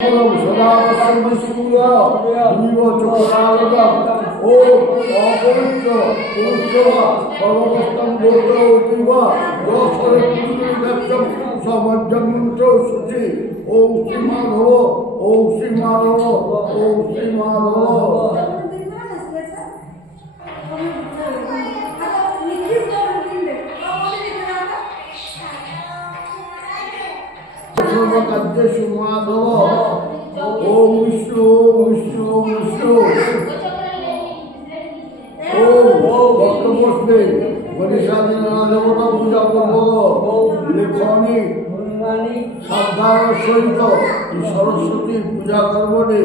सदा सूर्य जीव चक्रालका ओम अपवित्र पुरुषवा सर्वस्तम गोत्र उपिवा दोषरे पुरुष दक्षम समज्जमंत्र सुचि ओम श्री माधव ओम श्री माधव ओम श्री माधव सर्वकार्येषु माधव ओम विष्णु विष्णु विष्णु ओम भक्तपुष्पे मनीषादिना देवता पूजा करब लेखनी साधारण सहित सरस्वती पूजा करबने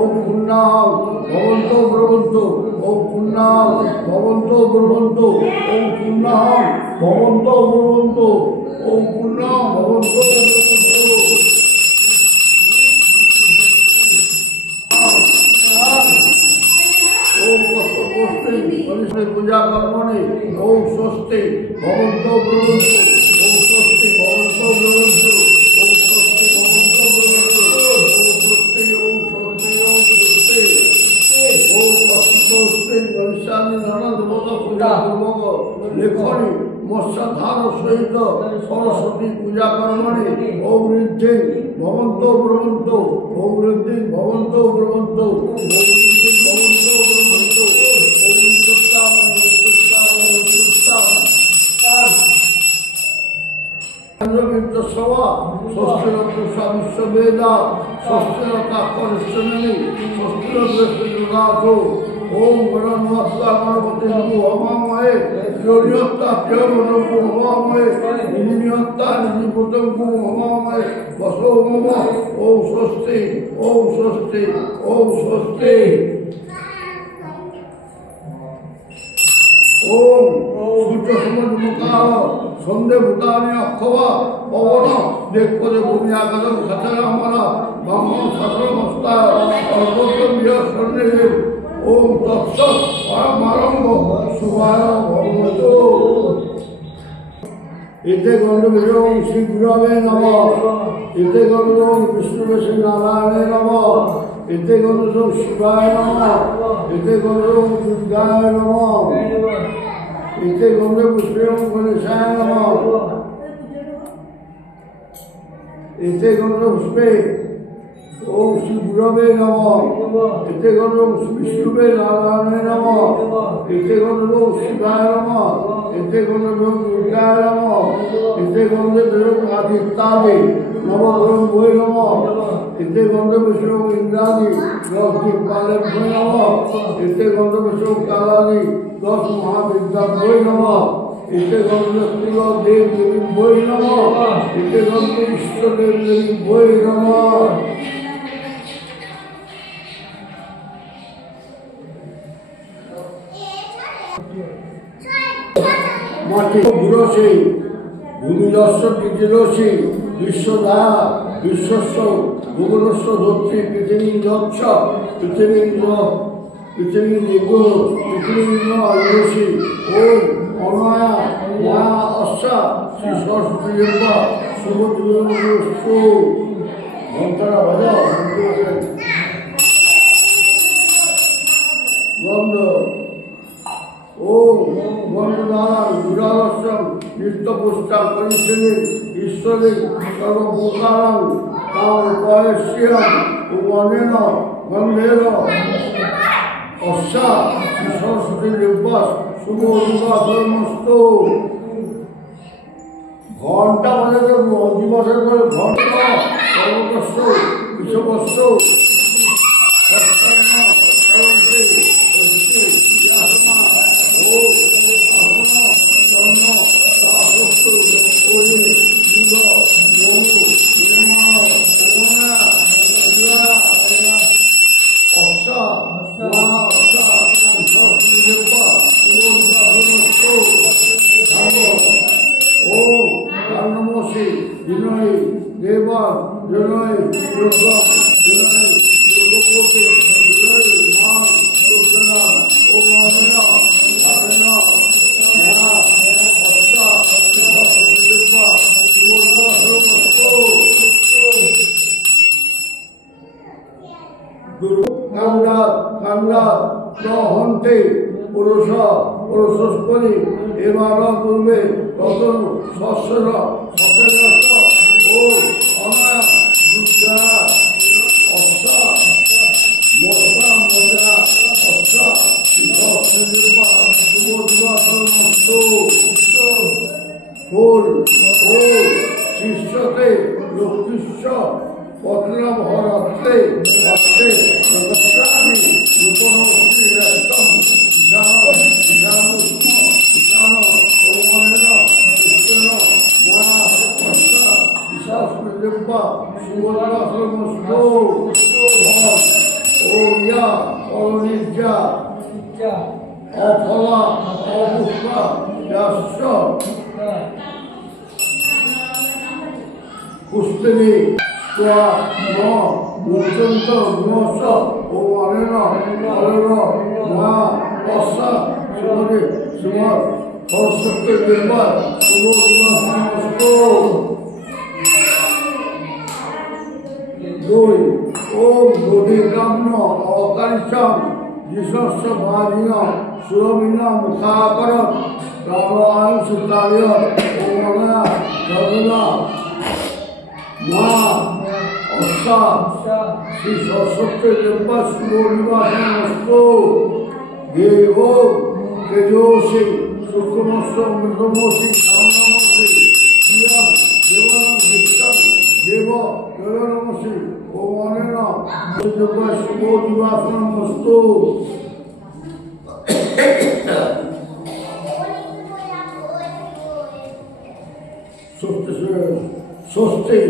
ओम पुण्णाम भवन्तो ब्रवन्तु ओम पुण्णाम भवन्तो ब्रवन्तु ओम पुण्णाम भवन्तो ब्रवन्तु ओम पुण्णाम भवन्तो पूजा कर्मणि ओम स्वस्ति भवन्तो ब्रवन्तु ओम स्वस्ति भवन्तो ब्रवन्तु ओम स्वस्ति भवन्तो ब्रवन्तु ओम स्वस्ति ओम स्वस्ति ओम स्वस्ति ओम स्वस्ति वंशानि नाना देवता पूजा पूर्वक लेखनी मत्स्यधार सहित सरस्वती पूजा कर्मणि ओम ऋद्धि भवन्तो ब्रवन्तु ओम ऋद्धि भवन्तो ब्रवन्तु ओम ऋद्धि भवन्तो ब्रवन्तु सवा स्वस्तिरपुषा विश्ववेदा स्वस्तिरता परिश्रमणि स्वस्तिरदातो ओम गणवत्ता गणपति हवामहे योनियत्ता देवनमो हवामहे निनियत्ता निपुतमो हवामहे वसो मम ओम स्वस्ति ओम स्वस्ति ओम स्वस्ति ओम सूर्य समुद्रमुखा सन्धे भूतानि अक्षवा पवन देखपदे भूमि आकाशम खचर हमारा ब्रह्म सत्रमस्ता सर्वोत्तम यह स्वर्णे ओम तत्सत् परमारंभ शुभाय भवतु इते गंधर्व श्री गुरवे नमः इते गंधर्व विष्णु श्री नारायण नमः इते गंधर्व शिवाय नमः इते गंधर्व दुर्गाय नमः इते गंधर्व श्रीम गणेशाय नमः इते गंधर्व पुष्पे ओम श्री गुरवे नमः इते गंधर्व विष्णुवे नारायण नमः इते गंधर्व शिवाय नमः इते गंधर्व दुर्गाय नमः इते गंधर्व आदित्यादि नवग्रह नमः इते गंधर्व विष्णु इंद्रादि दस दिक्पाले नमः इते गंधर्व विष्णु कालादि 10 महाविद्या नमः इते गंधर्व देव देवी नमः इते गंधर्व ईश्वर देव देवी नमः माटी गुरसे भूमिदस्य पृथिवीदस्य विश्वदा विश्वस्य भूगोलस्य धोत्री पृथिवी दक्ष पृथिवी पृथिवी दिगो पृथिवी आयुषी ओम अनया वा अश्वा श्री सरस्वती देवा सुभद्रसु मंत्रा बजाओ गंध ओम गंधनारायण गुरालस्यम नित्यपुष्टा परिश्रमी ईश्वरी सर्वभूतानां तावपयस्यम उपनेन गंधेन अश्वा सरस्वती दिव्यास शुभोदुका धर्मस्तु घंटा बजे दिवसेर पर घंटा सर्वकस्तु विश्वकस्तु কামরা কামরা হন্তে পুরুষ পুরুষস্পরি এবার পূর্বে রতন সস্যর সতেরস ও অনায়া দুর্গা অষ্টা মশা মজা অষ্টা ফুল ফুল শিষ্যতে লক্ষ্মীশ্ব পত্রা ভরতে ভক্তে জগৎপ্রাণী রূপনশ্রী ব্যস্তম ঈশান ঈশান ঈশান ওমনেন কৃষ্ণ ময়া অষ্টা ঈশাস্মৃতিব্বা সুবর্ণাশ্রমস্থো ও ইয়া অনির্যা অফলা অপুষ্পা যাস্য পুষ্পিনী ত্বা ন মুচন্ত নস ও অনেন অলেন মা অসা সুমরে সুমর সরস্বতী বিম্বার শুভ দুই ওম দধিকাম্ন অকারিষম যিশস্য ভাজিন সুরমিন মুখাকরম রামায়ণ সুতার্য ওমনা জগনা মা অষ্টা শ্রী সরস্বতী দেব্যা শুভ নিবাসনস্তু গে ওম তেজস্বী শুক্রমস্ত মৃতমসি ধামনমসি প্রিয়ম দেবনম বিশ্বম দেব দেবনমসি ওম অনেন দেব্যা শুভ নিবাসনস্তু ষষ্ঠী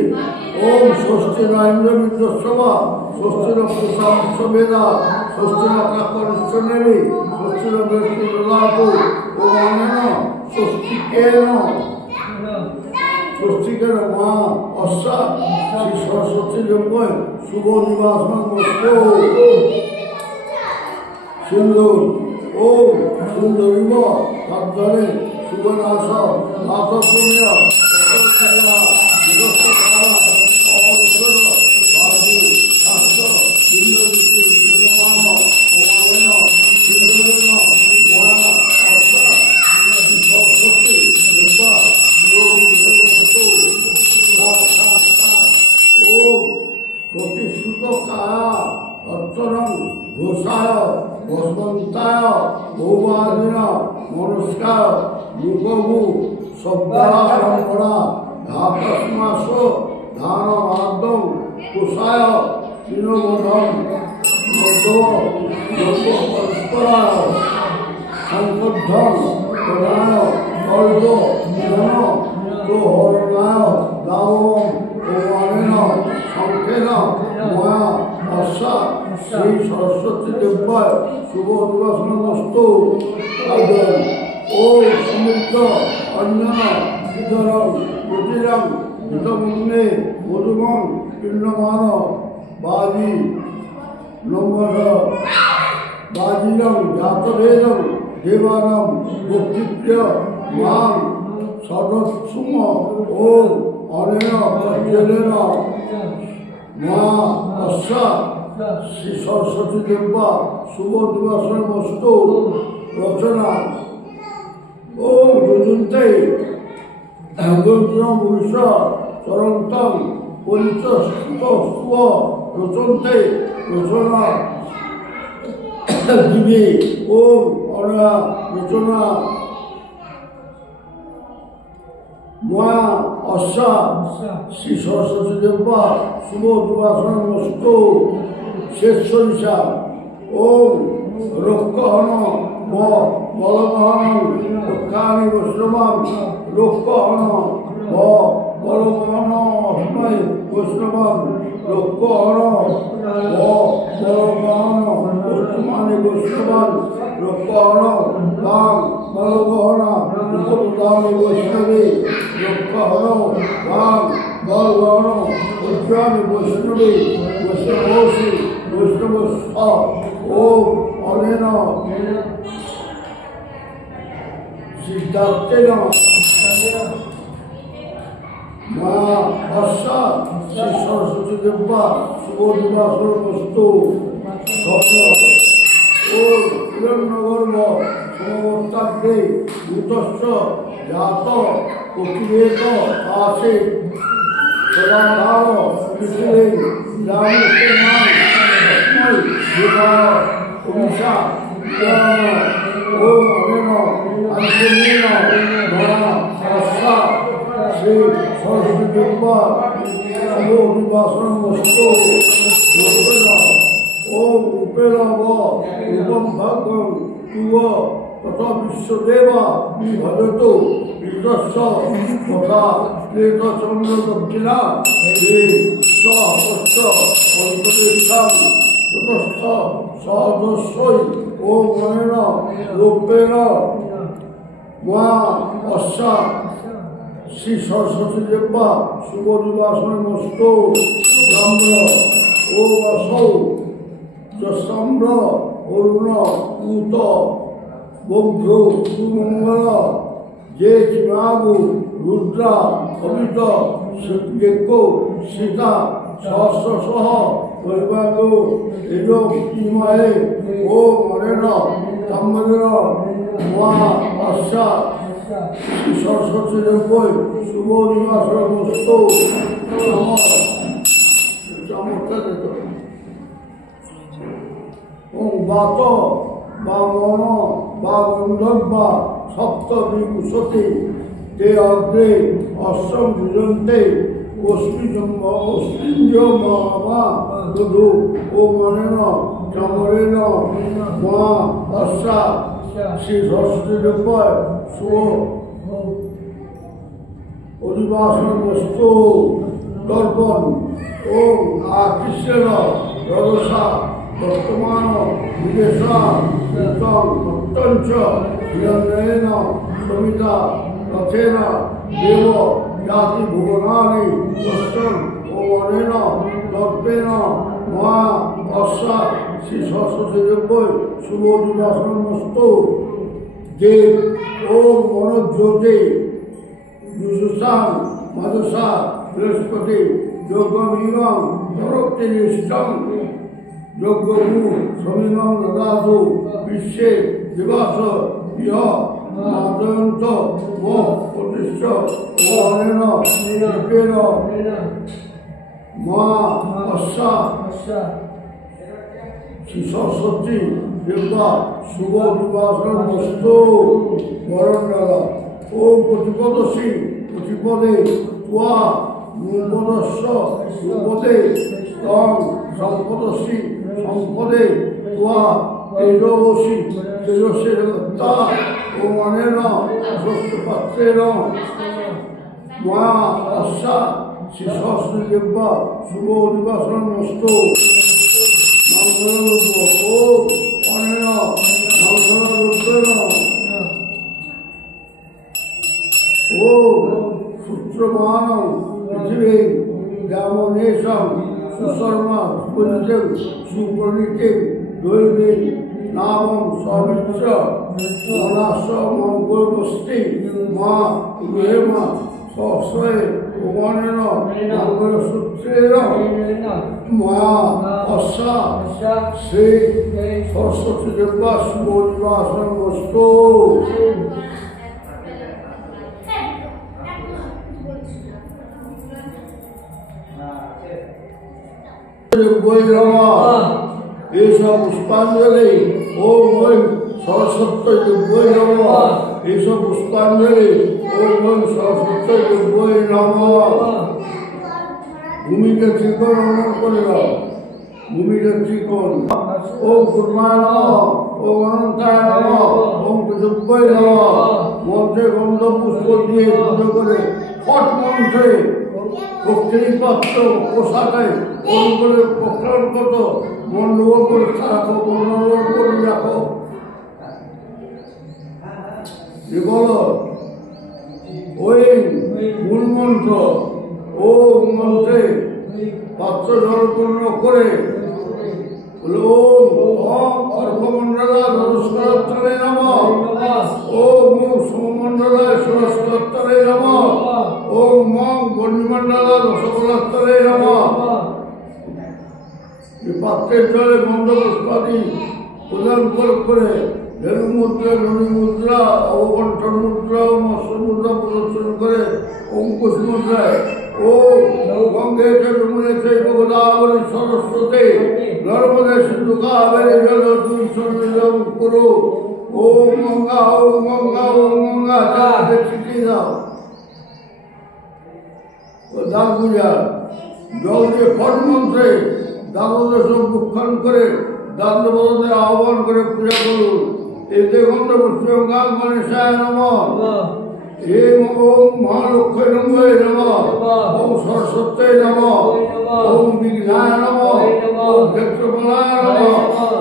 ওম ষষ্ঠী নরেন্দ্র মিত্রসভা ষষ্ঠীর পুষাংশবেদা ষষ্ঠীর কাকরিষ্ঠনেবী ষষ্ঠীর বৃষ্টিদাপু ও অনেন ষষ্ঠীকের মা অশ্বা শ্রী সরস্বতী দেব্যয় শুভ নিবাসন মস্তু সিন্দুর ওম সুন্দরীব তদ্ধরে শুভনাশ নাথপুণ্য ঘোষায় ভস্মন্তায় ভৌমাদিন মনস্কার মুখমু শব্দারম্ভরা ধাতস্মাস ধান আদম কুশায় তৃণবোধম পরস্পরায় সংবদ্ধম প্রদায় কল্প জন প্রহরণায় দাবম ওমানেন সংখ্যেন ময়া অশ্বা শ্রী সরস্বতী দেব্যায় শুভ নিবাসনমস্তু ও সমৃদ্ধ অঞ্জন বিধরম প্রতিরম ধৃতমগ্নে মধুমং কীর্ণমান বাজি নম্বর বাজিরম জাতভেদম দেবানম ভক্তিপ্রিয় মাং সদস্যুম ও অনেন জলেন মা অশ্বা শ্রী সরস্বতী দেব্যা শুভ দিবসমস্তু রচনা ওম যজন্তে গোত্রম পুরুষ চরন্তম পঞ্চস্ত রচন্তে রচনা দিবে ওম অনয়া রচনা ময়া অশ্বা শ্রী সরস্বতী দেব্যা শুভ দিবসমস্তু শেষ সরিষা ওম রক্ষহন বলবহন রক্ষামি বৈষ্ণবাম রক্ষহন বলবহন অস্মৈ বৈষ্ণবাম রক্ষহন বলবহন অষ্টমানি বৈষ্ণবাম রক্ষহন বাং বলবহন উপদামি বৈষ্ণবী রক্ষহন বাং বলবহন উজ্জ্বামি বৈষ্ণবী বৈষ্ণবসী বৈষ্ণবস্থ ও অনেন সিদ্ধার্থেন মা অশ্বা শ্রী সরস্বতী দেব্যা শুভ নিবাসনমস্তু ওম হিরণ্যগর্ভ সমবস্তাগ্রে ভূতস্য জাত প্রতিবেদ আসে সদাধার পৃথিবী রামুকে মান তস্मै দেবায় অভিষা ওম অনেন আঞ্জনেন মা অস্যা শ্রী সরস্বতী দেবা শুভ অভিবাসন মস্তু ওম রূপেণ রূপম ভাগ্যম তুব তথা বিশ্বদেবা ভজত বিশ্বস্য তথা ক্লেশচন্দ্র দক্ষিণা অন্তরিক্ষাং ততস্থ সহদস্যই ওম গণেন রূপেণ মা অস্যা শ্রী সরস্বতী দেবা শুভ নিবাসন মস্তু নম্র ও অসৌ যম্র অরুণ উত বৌদ্ধ সুমঙ্গল যে চিমাগু রুদ্রা অমিত যজ্ঞ সীতা সহস্রসহ দৈবাগ এজম ইময়ে ও মরেণ তাম্বরেণ মা অস্যা শ্রী সরস্বতী দেবৈ শুভ নিবাসন মস্তু ওম বাত বা মন বা গন্ধর্বা সপ্ত বিভূষতে তে অগ্রে অষ্টম যুজন্তে অশ্লিঞ্জমা দধু ও মনেন চমরেণ মা অস্যা শ্রী সরস্বতী দেবৈ শুভ অধিবাসন বস্তু দর্পণ ওম আকৃষ্যেন রজসা বর্তমান বিদেশা অত্যঞ্চ হিরণ্যেন সমিতা রথেন দেব জাতি ভুবনানি দর্শন ও অনেন দর্পেণ মা অস্যা শ্রী সরস্বতী দেবৈ শুভ অধিবাসন মস্তু দেব ওম মনোজ্যোতি যুষুষাং মধুষা বৃহস্পতি যোগমিমং ধরক্তিনিষ্ঠং যজ্ঞমু সমীনং দদাতু বিশ্বে দিবস ইহ মাদয়ন্ত মো প্রতিষ্ঠ ও অনেন রূপেণ মা অস্যা শ্রী সরস্বতী দেবা শুভ বিবাসন মস্তু বরণডালা ওম প্রতিপদসী প্রতিপদে ত্বা মূলপদস্য রূপদে তং সম্পদসী সম্পদে ত্বা তেজসী তেজসের তা ও মনেন পাত্রেণ মা অস্যা শ্রী সরস্বতী দেবা শুভ অধিবাসন মস্তু মঙ্গলরূপ ও অনেন মঙ্গলরূপেণ ও সূত্রমান পৃথিবী ব্যামনেশম সুশর্মা সুপরিচিত সুপ্রণীতে দৈবে নামম সবিচ্ছ মনাস মঙ্গলবস্তি মা গুহেমা সহস্রে ভগবানেন মঙ্গলসূত্রেণ মা অস্যা শ্রী সরস্বতী দেবা শুভ নিবাসন মস্তু এইসব পুষ্পাঞ্জলি ওম ওম সরস্বতী দেবৈ নমঃ এইসব পুষ্পাঞ্জলি ওম ওম সরস্বতী দেবৈ নমঃ ভূমিকে ত্রিকোণ অনুমান করে দাও ভূমিকে ত্রিকোণ ওম কুর্মায় নমঃ ওম অনন্তায় নমঃ ওম দেবৈ নমঃ মন্ত্রে গন্ধ পুষ্প দিয়ে পুজো করে ফট মন্ত্রে ভক্তিপাত্র পোশাকে অনুকূলে প্রক্ষাগত মন্ডল করে রাখো মন্ডল করে রাখো বলো ওই মূল মন্ত্র ও মন্ত্রে পাত্র জলপূর্ণ করে অর্ঘমন্ডলা নমস্কারে নমঃ ওম সমমন্ডলায় সরস্বতী নমঃ ওম মং বন্যমন্ডলা রসগোলাত্তরে নমঃ এই পাত্রের জলে গন্ধ পুষ্পাদি প্রদান করে ধেনু মুদ্রা, নদী মুদ্রা, অবকণ্ঠন মুদ্রা ও মৎস্য মুদ্রা প্রদর্শন করে অঙ্কুশ মুদ্রায় ও গঙ্গে চন্দ্রমুনে চৈব গোদাবরী সরস্বতী নর্মদে সিন্ধু কাবেরী জল দুই সন্নিধম করো। ওম গঙ্গা ওম গঙ্গা ওম গঙ্গা চাঁদে ছিটিয়ে দাও। দান পূজা জল দিয়ে ফট মন্ত্রে দ্বাদশ মুখ্যান করে দান দেবতাদের আহ্বান করে পূজা করুন। এতে গন্ধ পুষ্পঙ্গাং গণেশায় নমঃ। ওম মহালক্ষ্মী নমঃ নমঃ। ওম সরস্বত্যৈ নমঃ। ওম বিঘ্নায় নমঃ। ওম ক্ষেত্রফলায় নমঃ।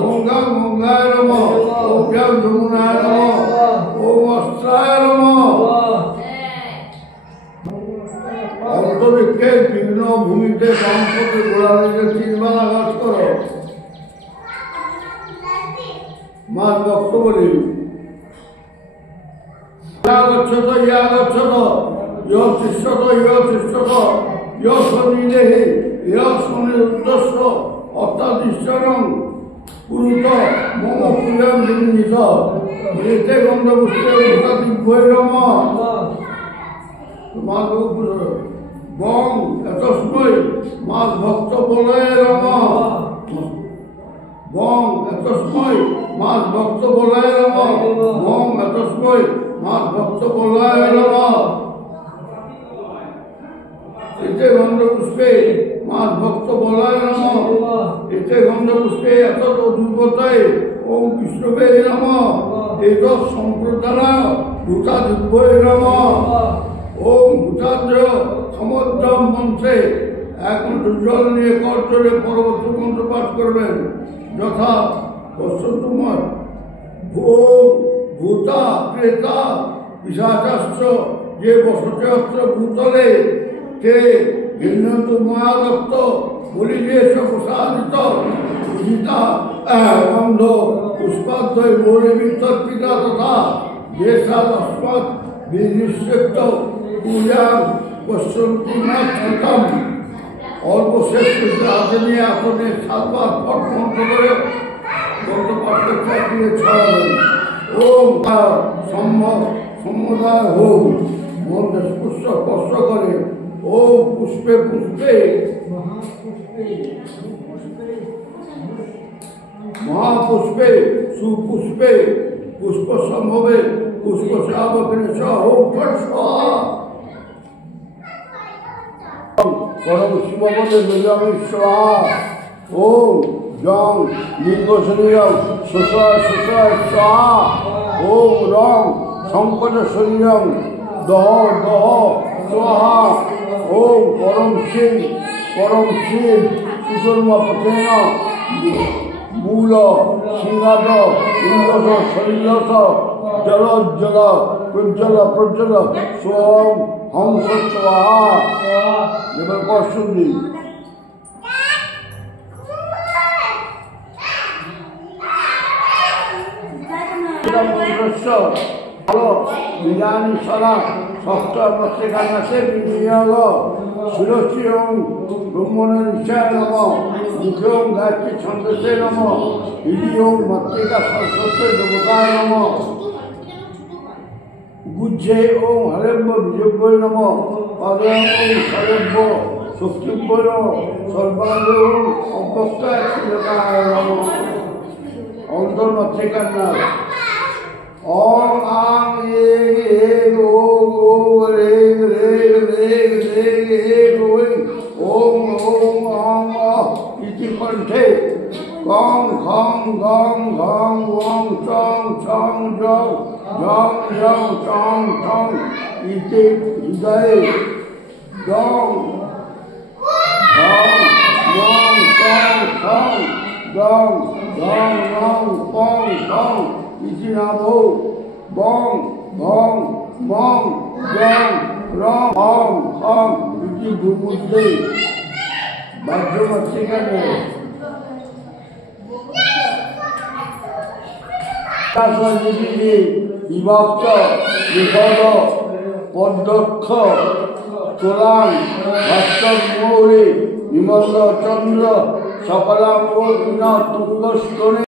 ওম গাং গঙ্গায় নমঃ। ওম জং যমুনায় নমঃ। ওম অস্ত্রায় নমঃ। অন্তরিক্ষের বিঘ্ন ভূমিতে সম্পদে গোড়ালিতে 3 বেলা কাজ করো। মা ভক্ত বলি ইয়াগচ্ছত ইয়াগচ্ছত ইয় তিষ্ঠত ইয় তিষ্ঠত ইয় শনিদেহে ইয় শনির উদ্দেশ্য অর্থাদিষ্টং পুরুত মম পূজাম নির্মিত এতে গন্ধপুষ্পে ভূতা দিব্যৈ নমঃ। মা গং এতস্মৈ মাস ভক্ত বলয়ে নমঃ। গং এতস্মৈ মাস ভক্ত বলয়ে নমঃ। গং এতস্মৈ মাস ভক্ত বলয়ে নমঃ। এতে গন্ধপুষ্পে মাস ভক্ত বলয়ে নমঃ। এতে গন্ধপুষ্পে এত অধিপতয়ে ওম বিষ্ণুবে নমঃ। এত সম্প্রদায় ভূতা দিব্যৈ নমঃ। ওম ভূতাদ্র সমুদ্রম মন্ত্রে এখন জল নিয়ে করজোরে পরবর্তী মন্ত্র পাঠ করবেন। যথা বসন্তময় ওম ভূতা প্রেতা পিশাচাশ্চ যে বসতে অস্ত্র ভূতলে তে ঘৃণ্যন্তু মহাদত্ত বলিদেশ প্রসাদিত পূজিতা গন্ধ পুষ্পাদ্বয় মৌরে বিতর্পিতা তথা যে সাত অস্মৎ বিনিশ্চিত পূজা পশ্চিমী মাতৃকম অল্প শেষ করতে আসনে আসনে 7 বার ফট মন্ত্র করে গন্ধ পাঠকে চাপিয়ে ছড়াবেন। ওম সম্মদায় হোম মন্ত্রে স্পর্শ স্পর্শ করে ওম পুষ্পে পুষ্পে মহাপুষ্পে সুপুষ্পে পুষ্প সম্ভবে পুষ্প শাবকের ওম ফট স্বাহা। পরম শিবপদে বিজয় স্বাহা। ওম জং লিঙ্গ শরীরম শোষয় শোষয় স্বাহা। ওম রং সংকট শরীরম দহ দহ স্বাহা। ওম পরম শিব সুষর্ম পথেন মূল সিংহাদ ইন্দ্রস শৈলস জল প্রজ্জ্বল সোম হংস স্বাহা। এবার কষ্ট দিন বিজ্ঞানী সদা ষষ্ঠ মস্তিকান্নাসে বিনিয়োগ সুরক্ষি ওম ব্রহ্মণের ইচ্ছায় নমঃ। মুখে ওম গায়ত্রী ছন্দসে নমঃ। হৃদি ওম মত্তিকা সরস্বতী দেবতায় নমঃ। গুজ্জে ওম হরেব্য বিজব্যৈ নমঃ। পদে ওম হরেব্য শক্তিব্যৈ নমঃ। সর্বাঙ্গে ওম অব্যক্তায় শ্রীলতায় নমঃ। অন্তর্মত্রিকান্না ওম আং এং ওং ওং রেং রেং রেং রেং এং ওং ওং ওং অং অ ইতি কণ্ঠে গং খং গং ঘং ওং চং ছং জং জং জং চং ঠং ইতি হৃদয়ে গং ঘং নং টং ঠং গং ঘং নং পং ঠং ইতি নাভো বং ভং মং জং রং হং হং ইতি ভূমুদ্রে বাহ্যমস্তিকানে বিভক্ত বিপদ পদ্মক্ষ তোলাং ভাস্কর মৌরি নিমন্দ চন্দ্র सकलांबोधिना तुक्तस्तने